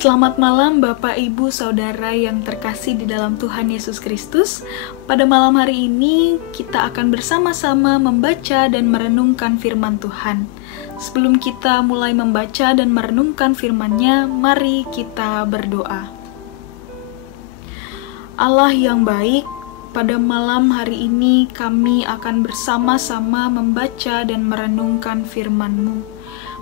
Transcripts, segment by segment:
Selamat malam Bapak, Ibu, Saudara yang terkasih di dalam Tuhan Yesus Kristus. Pada malam hari ini kita akan bersama-sama membaca dan merenungkan firman Tuhan. Sebelum kita mulai membaca dan merenungkan firman-Nya, mari kita berdoa. Allah yang baik, pada malam hari ini kami akan bersama-sama membaca dan merenungkan firman-Mu.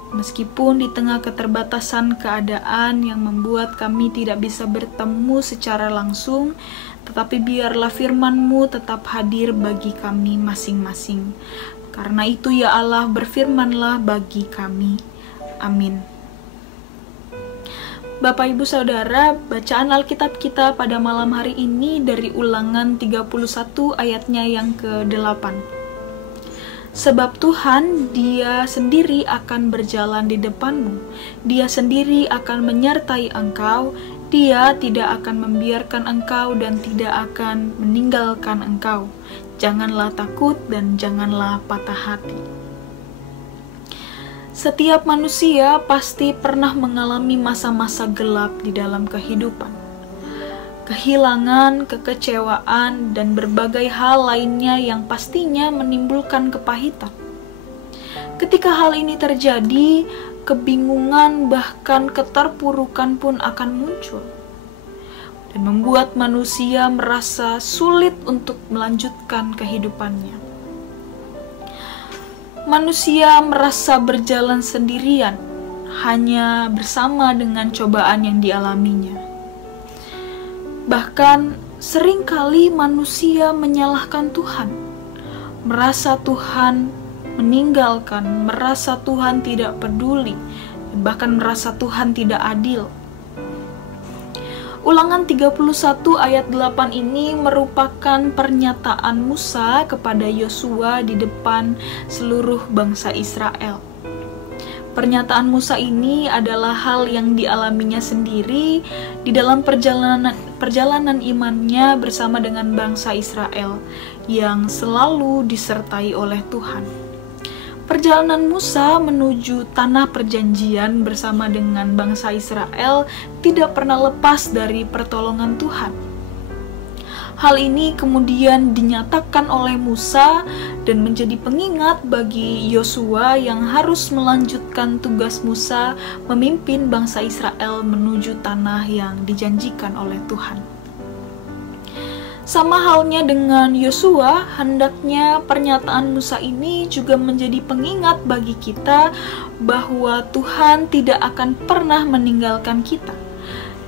Meskipun di tengah keterbatasan keadaan yang membuat kami tidak bisa bertemu secara langsung, tetapi biarlah firman-Mu tetap hadir bagi kami masing-masing. Karena itu ya Allah, berfirmanlah bagi kami. Amin. Bapak, Ibu, Saudara, bacaan Alkitab kita pada malam hari ini dari Ulangan 31 ayatnya yang ke-8. Sebab Tuhan, Dia sendiri akan berjalan di depanmu. Dia sendiri akan menyertai engkau. Dia tidak akan membiarkan engkau dan tidak akan meninggalkan engkau. Janganlah takut dan janganlah patah hati. Setiap manusia pasti pernah mengalami masa-masa gelap di dalam kehidupan. Kehilangan, kekecewaan, dan berbagai hal lainnya yang pastinya menimbulkan kepahitan. Ketika hal ini terjadi, kebingungan bahkan keterpurukan pun akan muncul dan membuat manusia merasa sulit untuk melanjutkan kehidupannya. Manusia merasa berjalan sendirian, hanya bersama dengan cobaan yang dialaminya. Bahkan seringkali manusia menyalahkan Tuhan, merasa Tuhan meninggalkan, merasa Tuhan tidak peduli, bahkan merasa Tuhan tidak adil. Ulangan 31 ayat 8 ini merupakan pernyataan Musa kepada Yosua di depan seluruh bangsa Israel. Pernyataan Musa ini adalah hal yang dialaminya sendiri di dalam perjalanan imannya bersama dengan bangsa Israel yang selalu disertai oleh Tuhan. Perjalanan Musa menuju tanah perjanjian bersama dengan bangsa Israel tidak pernah lepas dari pertolongan Tuhan. Hal ini kemudian dinyatakan oleh Musa dan menjadi pengingat bagi Yosua yang harus melanjutkan tugas Musa memimpin bangsa Israel menuju tanah yang dijanjikan oleh Tuhan. Sama halnya dengan Yosua, hendaknya pernyataan Musa ini juga menjadi pengingat bagi kita bahwa Tuhan tidak akan pernah meninggalkan kita.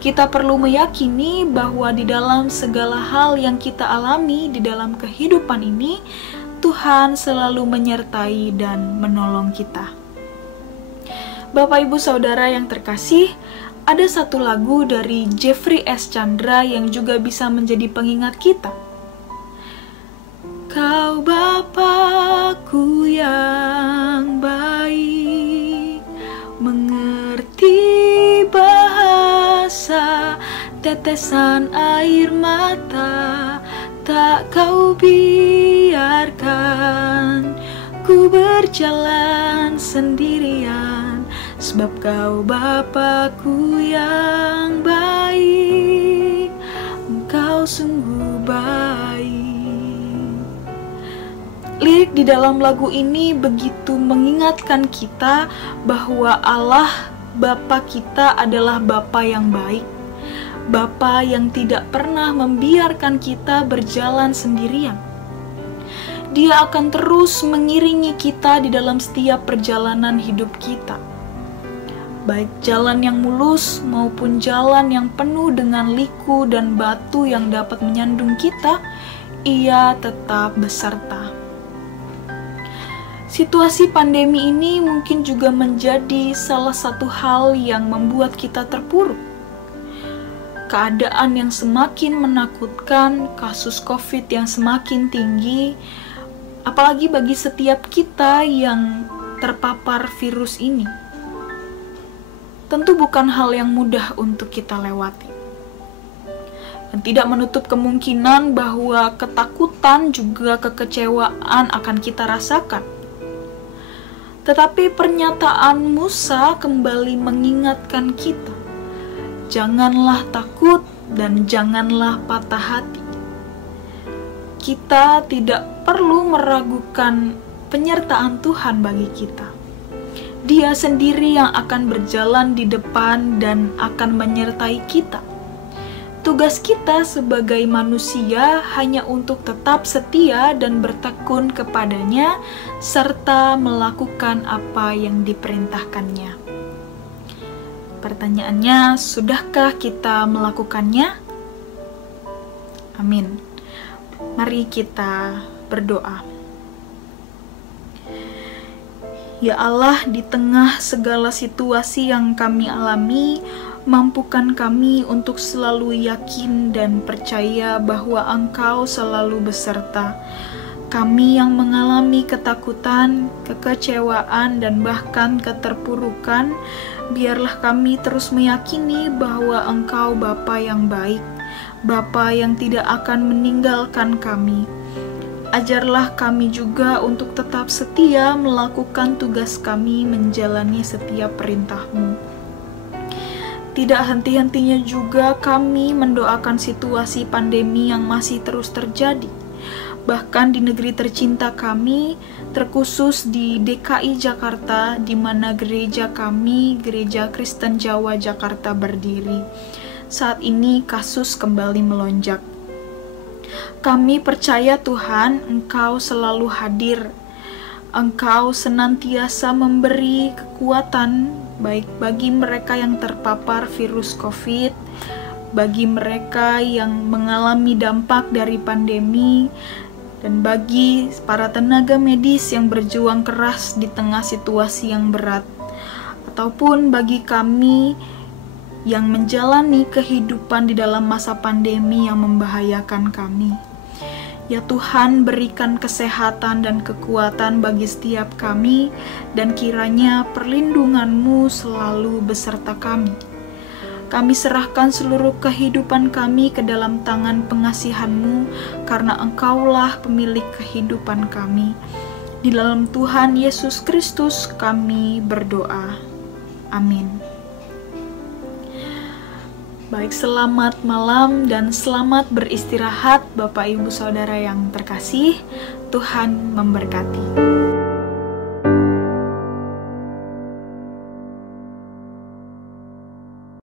Kita perlu meyakini bahwa di dalam segala hal yang kita alami di dalam kehidupan ini, Tuhan selalu menyertai dan menolong kita. Bapak, Ibu, Saudara yang terkasih, ada satu lagu dari Jeffrey S. Chandra yang juga bisa menjadi pengingat kita. Kau Bapakku yang baik, mengerti bahasa tetesan air mata, tak kau biarkan ku berjalan sendirian, sebab kau Bapakku yang baik, engkau sungguh baik. Lirik di dalam lagu ini begitu mengingatkan kita bahwa Allah Bapa kita adalah Bapa yang baik, Bapa yang tidak pernah membiarkan kita berjalan sendirian. Dia akan terus mengiringi kita di dalam setiap perjalanan hidup kita. Baik jalan yang mulus maupun jalan yang penuh dengan liku dan batu yang dapat menyandung kita, Ia tetap beserta. Situasi pandemi ini mungkin juga menjadi salah satu hal yang membuat kita terpuruk. Keadaan yang semakin menakutkan, kasus COVID yang semakin tinggi, apalagi bagi setiap kita yang terpapar virus ini. Tentu bukan hal yang mudah untuk kita lewati. Dan tidak menutup kemungkinan bahwa ketakutan juga kekecewaan akan kita rasakan. Tetapi pernyataan Musa kembali mengingatkan kita janganlah takut dan janganlah patah hati. Kita tidak perlu meragukan penyertaan Tuhan bagi kita. Dia sendiri yang akan berjalan di depan dan akan menyertai kita. Tugas kita sebagai manusia hanya untuk tetap setia dan bertekun kepadanya, serta melakukan apa yang diperintahkannya. Pertanyaannya, sudahkah kita melakukannya? Amin. Mari kita berdoa. Ya Allah, di tengah segala situasi yang kami alami, mampukan kami untuk selalu yakin dan percaya bahwa Engkau selalu beserta. Kami yang mengalami ketakutan, kekecewaan, dan bahkan keterpurukan, biarlah kami terus meyakini bahwa Engkau Bapa yang baik, Bapa yang tidak akan meninggalkan kami. Ajarlah kami juga untuk tetap setia melakukan tugas kami menjalani setiap perintah-Mu. Tidak henti-hentinya juga kami mendoakan situasi pandemi yang masih terus terjadi. Bahkan di negeri tercinta kami, terkhusus di DKI Jakarta, di mana gereja kami, Gereja Kristen Jawa Jakarta berdiri. Saat ini kasus kembali melonjak. Kami percaya Tuhan, Engkau selalu hadir. Engkau senantiasa memberi kekuatan baik bagi mereka yang terpapar virus COVID, bagi mereka yang mengalami dampak dari pandemi, dan bagi para tenaga medis yang berjuang keras di tengah situasi yang berat, ataupun bagi kami yang menjalani kehidupan di dalam masa pandemi yang membahayakan kami. Ya Tuhan, berikan kesehatan dan kekuatan bagi setiap kami, dan kiranya perlindungan-Mu selalu beserta kami. Kami serahkan seluruh kehidupan kami ke dalam tangan pengasihan-Mu, karena Engkaulah pemilik kehidupan kami. Di dalam Tuhan Yesus Kristus kami berdoa. Amin. Baik, selamat malam dan selamat beristirahat Bapak Ibu Saudara yang terkasih. Tuhan memberkati.